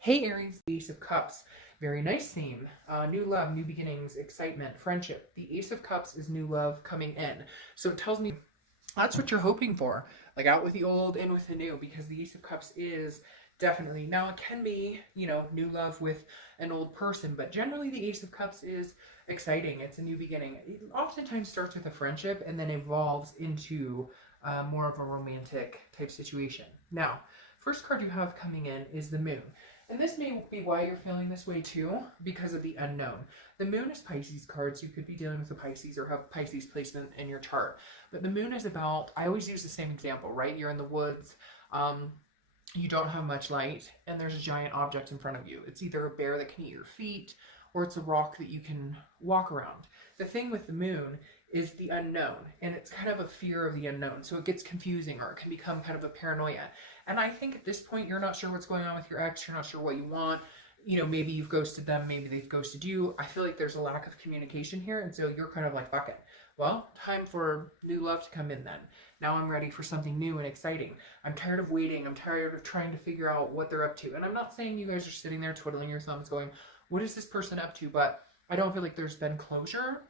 Hey Aries, the Ace of Cups. Very nice theme. New love, new beginnings, excitement, friendship. The Ace of Cups is new love coming in. So it tells me that's what you're hoping for. Like out with the old, in with the new, because the Ace of Cups is definitely, now it can be, new love with an old person, but generally the Ace of Cups is exciting. It's a new beginning. It oftentimes starts with a friendship and then evolves into more of a romantic type situation. Now, first card you have coming in is the Moon. And this may be why you're feeling this way too, because of the unknown. The Moon is Pisces cards. You could be dealing with a Pisces or have Pisces placement in your chart. But the Moon is about, I always use the same example, right? You're in the woods, you don't have much light, and there's a giant object in front of you. It's either a bear that can eat your feet, or it's a rock that you can walk around. The thing with the Moon is the unknown, and it's kind of a fear of the unknown. So it gets confusing, or it can become kind of a paranoia. And I think at this point, you're not sure what's going on with your ex, you're not sure what you want. Maybe you've ghosted them, maybe they've ghosted you. I feel like there's a lack of communication here, and so you're kind of like, fuck it. Well, time for new love to come in then. Now I'm ready for something new and exciting. I'm tired of waiting. I'm tired of trying to figure out what they're up to. And I'm not saying you guys are sitting there twiddling your thumbs going, what is this person up to? But I don't feel like there's been closure.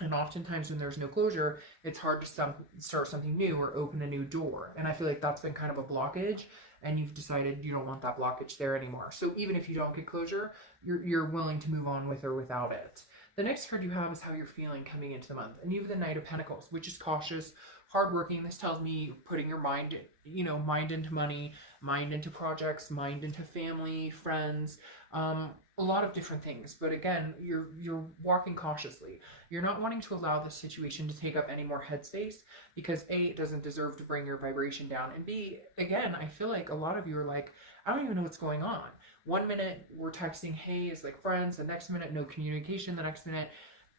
And oftentimes when there's no closure, it's hard to start something new or open a new door. And I feel like that's been kind of a blockage, and you've decided you don't want that blockage there anymore. So even if you don't get closure, you're willing to move on with or without it. The next card you have is how you're feeling coming into the month. And you have the Knight of Pentacles, which is cautious, hardworking. This tells me putting your mind, mind into money, mind into projects, mind into family, friends, a lot of different things. But again, you're walking cautiously. You're not wanting to allow this situation to take up any more headspace, because A, it doesn't deserve to bring your vibration down, and B, again, I feel like a lot of you are like, I don't even know what's going on. One minute we're texting, hey, as like friends. The next minute, no communication. The next minute,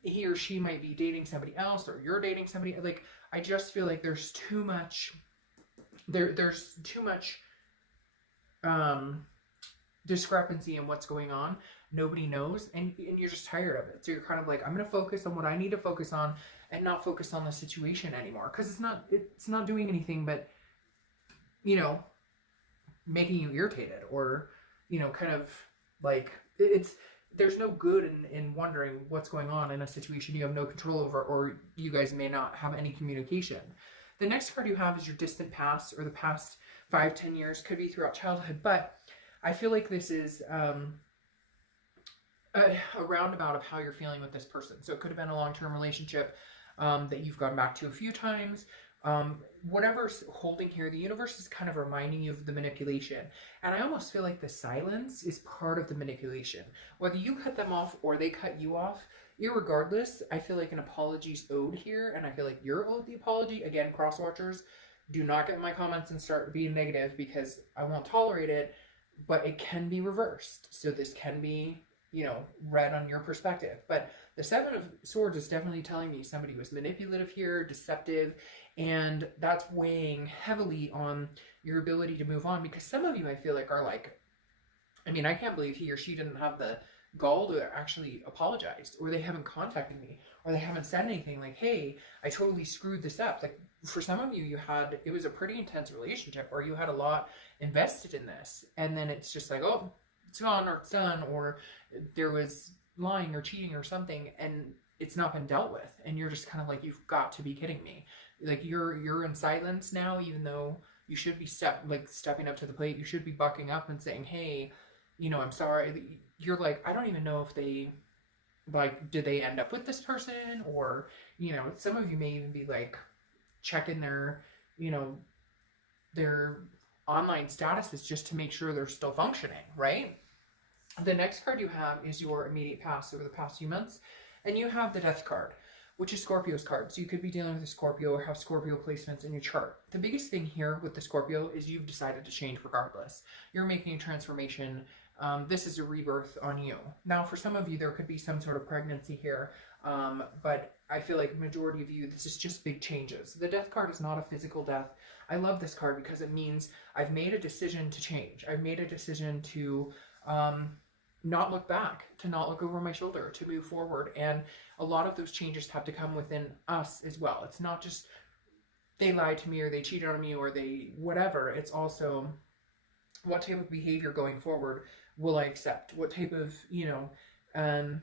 he or she might be dating somebody else, or you're dating somebody. Like, I just feel like there's too much. There's too much discrepancy in what's going on. Nobody knows, and you're just tired of it. So you're kind of like, I'm gonna focus on what I need to focus on, and not focus on the situation anymore, because it's not doing anything but making you irritated, or kind of like there's no good in wondering what's going on in a situation you have no control over, or you guys may not have any communication. The next card you have is your distant past, or the past 5-10 years. Could be throughout childhood, but I feel like this is a roundabout of how you're feeling with this person. So it could have been a long-term relationship that you've gone back to a few times. Whatever's holding here, the universe is kind of reminding you of the manipulation. And I almost feel like the silence is part of the manipulation. Whether you cut them off or they cut you off, irregardless, I feel like an apology's owed here, and I feel like you're owed the apology. Again, cross-watchers, do not get in my comments and start being negative, because I won't tolerate it, but it can be reversed. So this can be, read on your perspective. But the Seven of Swords is definitely telling me somebody was manipulative here, deceptive, and that's weighing heavily on your ability to move on, because some of you, I feel like, are like, I can't believe he or she didn't have the gall to actually apologize, or they haven't contacted me, or they haven't said anything like, hey, I totally screwed this up. Like, for some of you, it was a pretty intense relationship, or you had a lot invested in this, and then it's just like, oh, it's gone, or it's done, or there was lying or cheating or something, and it's not been dealt with, and you're just kind of like, you've got to be kidding me. Like, you're in silence now, even though you should be stepping up to the plate. You should be bucking up and saying, hey, I'm sorry. You're like, I don't even know if they, like, did they end up with this person, or some of you may even be like checking their their online statuses just to make sure they're still functioning, right? The next card you have is your immediate past, over the past few months, and you have the Death card, which is Scorpio's card. So you could be dealing with a Scorpio or have Scorpio placements in your chart. The biggest thing here with the Scorpio is you've decided to change regardless. You're making a transformation. This is a rebirth on you. Now, for some of you, there could be some sort of pregnancy here, but I feel like the majority of you, this is just big changes. The Death card is not a physical death. I love this card because it means I've made a decision to change. I've made a decision to not look back, to not look over my shoulder, to move forward. And a lot of those changes have to come within us as well. It's not just they lied to me, or they cheated on me, or they whatever. It's also what type of behavior going forward will I accept? What type of, um,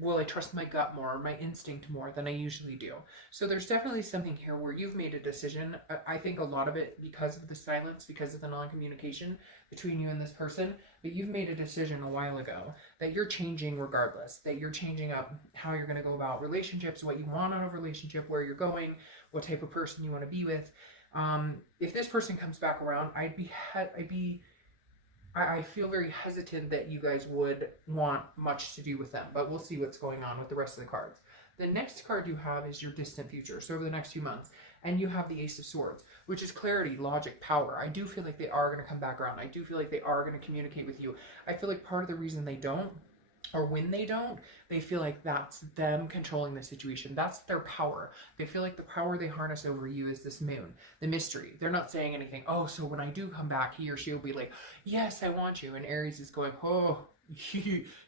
will I trust my gut more, my instinct more than I usually do? So there's definitely something here where you've made a decision. I think a lot of it because of the silence, because of the non-communication between you and this person, but you've made a decision a while ago that you're changing regardless, that you're changing up how you're going to go about relationships, what you want out of a relationship, where you're going, what type of person you want to be with. If this person comes back around, I feel very hesitant that you guys would want much to do with them, but we'll see what's going on with the rest of the cards. The next card you have is your distant future, so over the next few months. And you have the Ace of Swords, which is clarity, logic, power. I do feel like they are going to come back around. I do feel like they are going to communicate with you. I feel like part of the reason they don't, or when they don't, they feel like that's them controlling the situation. That's their power. They feel like the power they harness over you is this moon, the mystery. They're not saying anything. Oh, so when I do come back, he or she will be like, yes, I want you. And Aries is going, oh,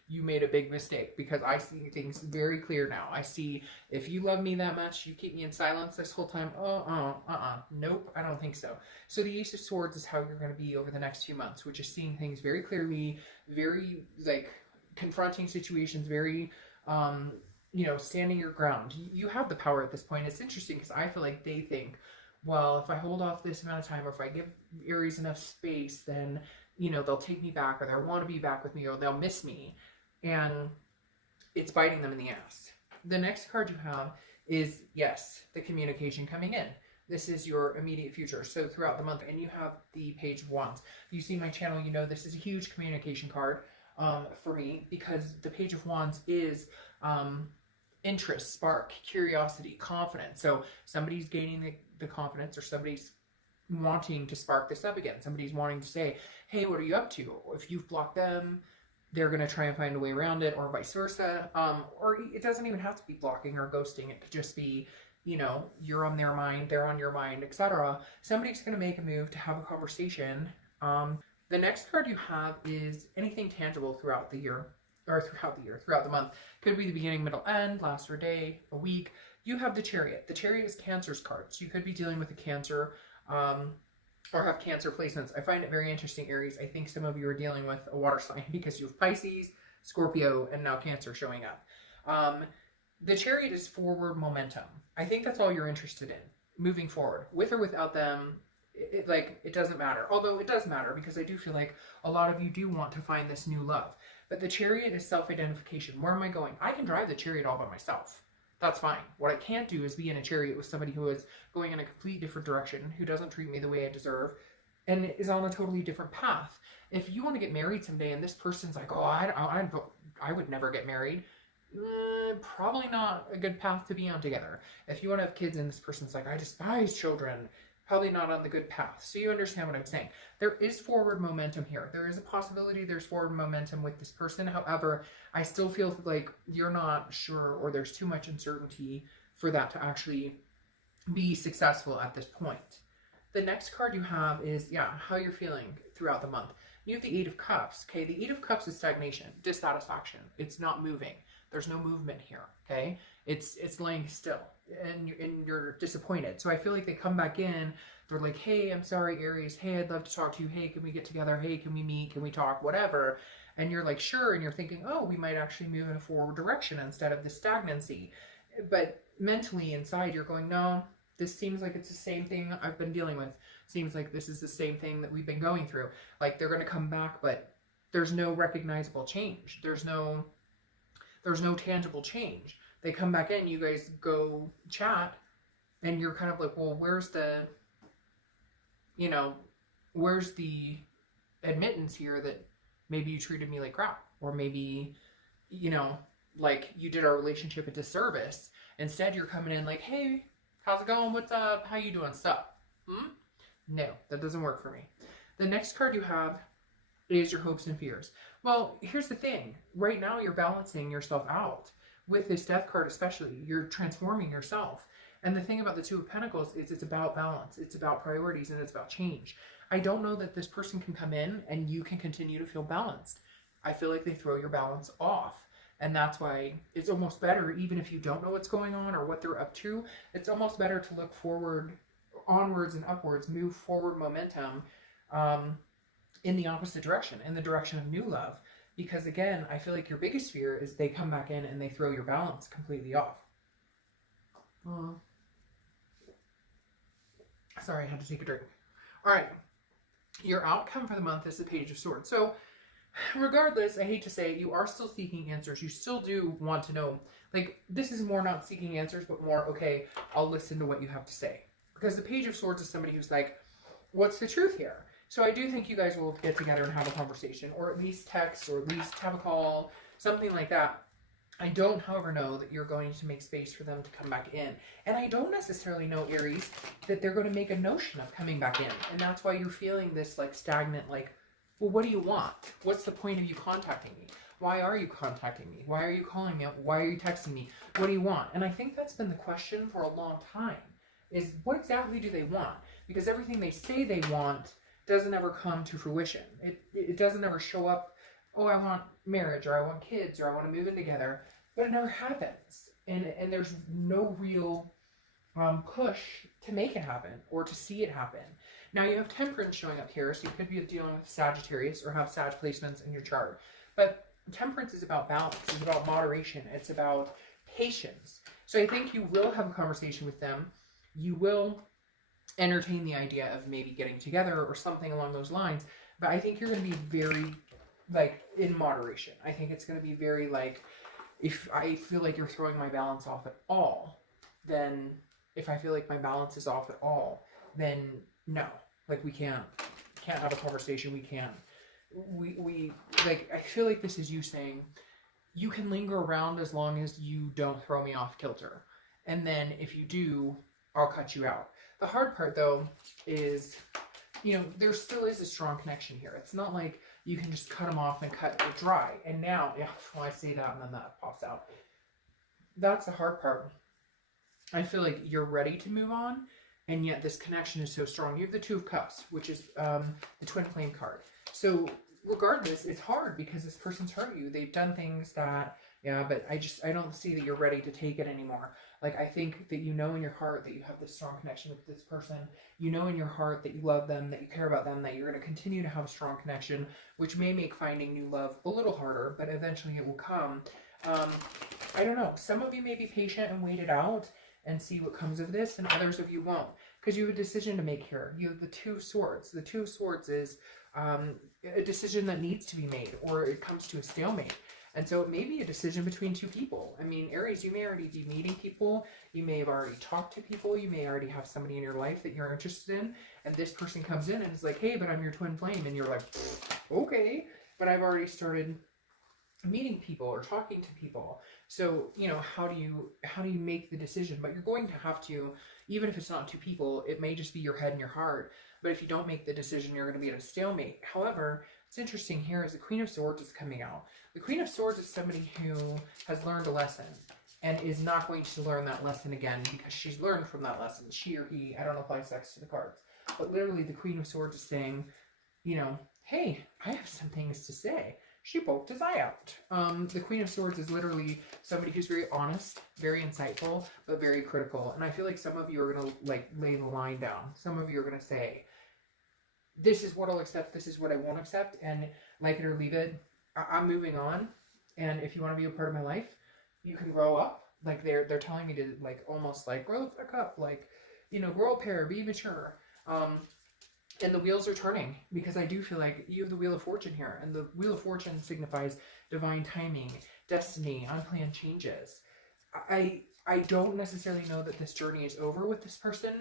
you made a big mistake, because I see things very clear now. I see, if you love me that much, you keep me in silence this whole time. Nope, I don't think so. So the Ace of Swords is how you're going to be over the next few months, which is seeing things very clearly, very like confronting situations, very standing your ground. You have the power at this point. It's interesting because I feel like they think, well, if I hold off this amount of time, or if I give Aries enough space, then they'll take me back, or they'll want to be back with me, or they'll miss me, and it's biting them in the ass. The next card you have is, yes, the communication coming in. This is your immediate future, so throughout the month. And you have the Page of Wands. If you see my channel, you know this is a huge communication card for me, because the Page of Wands is interest, spark, curiosity, confidence. So somebody's gaining the confidence, or somebody's wanting to spark this up again. Somebody's wanting to say, hey, what are you up to? If you've blocked them, they're going to try and find a way around it, or vice versa. Or it doesn't even have to be blocking or ghosting. It could just be, you're on their mind, they're on your mind, etc. Somebody's going to make a move to have a conversation. The next card you have is anything tangible throughout the year, or throughout the month. Could be the beginning, middle, end, last for a day, a week. You have the Chariot. The Chariot is Cancer's card. So you could be dealing with a Cancer, or have Cancer placements. I find it very interesting, Aries. I think some of you are dealing with a water sign, because you have Pisces, Scorpio, and now Cancer showing up. The Chariot is forward momentum. I think that's all you're interested in, moving forward. With or without them, it doesn't matter. Although it does matter, because I do feel like a lot of you do want to find this new love. But the Chariot is self-identification. Where am I going? I can drive the Chariot all by myself. That's fine. What I can't do is be in a chariot with somebody who is going in a complete different direction, who doesn't treat me the way I deserve, and is on a totally different path. If you want to get married someday and this person's like, oh, I would never get married, probably not a good path to be on together. If you want to have kids and this person's like, I despise children, probably not on the good path. So you understand what I'm saying. There is forward momentum here. There is a possibility there's forward momentum with this person. However, I still feel like you're not sure, or there's too much uncertainty for that to actually be successful at this point. The next card you have is, how you're feeling throughout the month. You have the Eight of Cups. Okay, the Eight of Cups is stagnation, dissatisfaction. It's not moving. There's no movement here. Okay, it's laying still, and you're disappointed. So I feel like they come back in. They're like, hey, I'm sorry, Aries. Hey, I'd love to talk to you. Hey, can we get together? Hey, can we meet? Can we talk? Whatever. And you're like, sure. And you're thinking, oh, we might actually move in a forward direction instead of the stagnancy. But mentally inside, you're going, no, this seems like it's the same thing I've been dealing with. Seems like this is the same thing that we've been going through. Like, they're going to come back, but there's no recognizable change. There's no tangible change. They come back in, you guys go chat, and you're kind of like, well, where's the admittance here that maybe you treated me like crap, or maybe, like you did our relationship a disservice. Instead, you're coming in like, hey, how's it going? What's up? How you doing? Sup? No, that doesn't work for me. The next card you have is your hopes and fears. Well, here's the thing. Right now, you're balancing yourself out. With this Death card especially, you're transforming yourself. And the thing about the Two of Pentacles is it's about balance. It's about priorities, and it's about change. I don't know that this person can come in and you can continue to feel balanced. I feel like they throw your balance off. And that's why it's almost better, even if you don't know what's going on or what they're up to, it's almost better to look forward, onwards and upwards, move forward momentum, in the opposite direction, in the direction of new love. Because again, I feel like your biggest fear is they come back in and they throw your balance completely off. Sorry, I had to take a drink. All right. Your outcome for the month is the Page of Swords. So regardless, I hate to say it, you are still seeking answers. You still do want to know. Like, this is more not seeking answers, but more, okay, I'll listen to what you have to say. Because the Page of Swords is somebody who's like, what's the truth here? So I do think you guys will get together and have a conversation, or at least text, or at least have a call, something like that. I don't, however, know that you're going to make space for them to come back in. And I don't necessarily know, Aries, that they're going to make a notion of coming back in. And that's why you're feeling this, like, stagnant, like, well, what do you want? What's the point of you contacting me? Why are you contacting me? Why are you calling me up? Why are you texting me? What do you want? And I think that's been the question for a long time, is what exactly do they want? Because everything they say they want doesn't ever come to fruition. It doesn't ever show up, oh, I want marriage, or I want kids, or I want to move in together, but it never happens. And there's no real push to make it happen or to see it happen. Now you have Temperance showing up here, so you could be dealing with Sagittarius or have Sag placements in your chart. But Temperance is about balance, it's about moderation, it's about patience. So I think you will have a conversation with them. You will entertain the idea of maybe getting together or something along those lines. But I think you're going to be very, like, in moderation. I think it's going to be very, like, if I feel like you're throwing my balance off at all, then if I feel like my balance is off at all, then no, like, we can't have a conversation. We like, I feel like this is you saying, you can linger around as long as you don't throw me off kilter. And then if you do, I'll cut you out. The hard part, though, is, you know, there still is a strong connection here. It's not like you can just cut them off and cut it dry. And now, yeah, well, I say that and then that pops out. That's the hard part. I feel like you're ready to move on, and yet this connection is so strong. You have the Two of Cups, which is the Twin Flame card. So regardless, it's hard because this person's hurt you. They've done things that, yeah, but I don't see that you're ready to take it anymore. Like, I think that you know in your heart that you have this strong connection with this person. You know in your heart that you love them, that you care about them, that you're going to continue to have a strong connection, which may make finding new love a little harder, but eventually it will come. I don't know. Some of you may be patient and wait it out and see what comes of this, and others of you won't, because you have a decision to make here. You have the Two of Swords. The Two of Swords is a decision that needs to be made, or it comes to a stalemate. And so it may be a decision between two people. I mean, Aries, you may already be meeting people. You may have already talked to people. You may already have somebody in your life that you're interested in. And this person comes in and is like, hey, but I'm your twin flame. And you're like, okay, but I've already started meeting people or talking to people. So, you know, how do you make the decision? But you're going to have to, even if it's not two people, it may just be your head and your heart. But if you don't make the decision, you're going to be at a stalemate. However, what's interesting here is the Queen of Swords is coming out. The Queen of Swords is somebody who has learned a lesson and is not going to learn that lesson again because she's learned from that lesson. She or he, I don't apply sex to the cards. But literally the Queen of Swords is saying, you know, hey, I have some things to say. She poked his eye out. The Queen of Swords is literally somebody who's very honest, very insightful, but very critical. And I feel like some of you are going to, like, lay the line down. Some of you are going to say, this is what I'll accept, this is what I won't accept, and like it or leave it. I'm moving on, and if you want to be a part of my life, you can grow up. Like, they're telling me to, like, almost like grow the fuck up, like, you know, grow a pair, be mature. And the wheels are turning, because I do feel like you have the Wheel of Fortune here, and the Wheel of Fortune signifies divine timing, destiny, unplanned changes. I don't necessarily know that this journey is over with this person,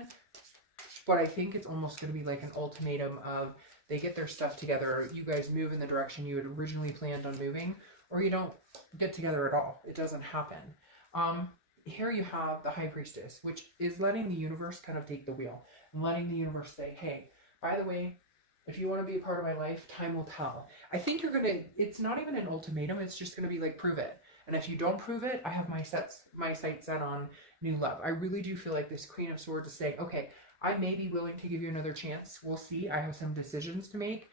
but I think it's almost going to be like an ultimatum of they get their stuff together, you guys move in the direction you had originally planned on moving, or you don't get together at all. It doesn't happen. Here you have the High Priestess, which is letting the universe kind of take the wheel and letting the universe say, hey, by the way, if you want to be a part of my life, time will tell. I think you're going to, it's not even an ultimatum, it's just going to be like, prove it. And if you don't prove it, I have my sights set on new love. I really do feel like this Queen of Swords is saying, okay, I may be willing to give you another chance. We'll see. I have some decisions to make.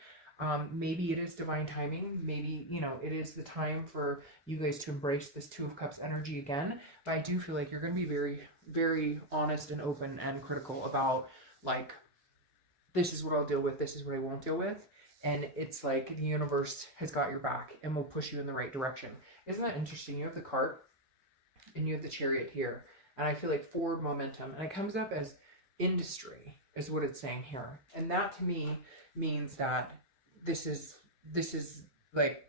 Maybe it is divine timing. Maybe, you know, it is the time for you guys to embrace this Two of Cups energy again. But I do feel like you're going to be very, very honest and open and critical about, like, this is what I'll deal with, this is what I won't deal with. and it's like the universe has got your back and will push you in the right direction. Isn't that interesting? You have the cart and you have the Chariot here, and I feel like forward momentum, and it comes up as industry is what it's saying here, and that to me means that this is like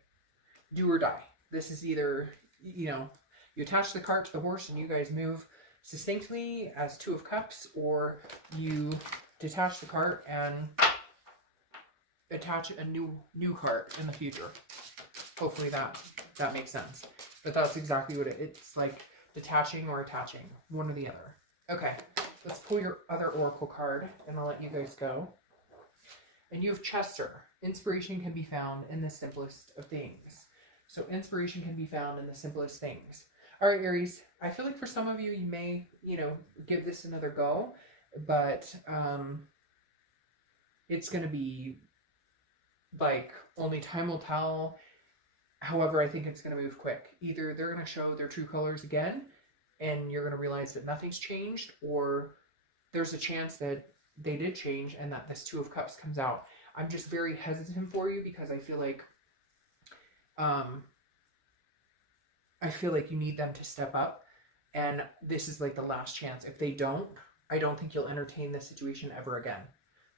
do or die. This is either, you know, you attach the cart to the horse and you guys move succinctly as Two of Cups, or you detach the cart and attach a new cart in the future. Hopefully that makes sense. But that's exactly what it's like, detaching or attaching, one or the other. Okay, let's pull your other oracle card and I'll let you guys go. And you have Chester. Inspiration can be found in the simplest of things. So inspiration can be found in the simplest things. All right, Aries, I feel like for some of you, you may, you know, give this another go, but it's going to be like only time will tell. However, I think it's going to move quick. Either they're going to show their true colors again and you're going to realize that nothing's changed, or there's a chance that they did change and that this Two of Cups comes out. I'm just very hesitant for you because I feel like you need them to step up, and this is like the last chance. If they don't, I don't think you'll entertain this situation ever again,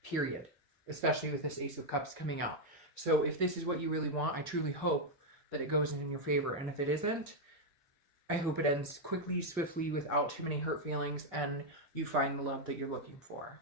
period, especially with this Ace of Cups coming out. So if this is what you really want, I truly hope that it goes in your favor, and if it isn't, I hope it ends quickly, swiftly, without too many hurt feelings, and you find the love that you're looking for.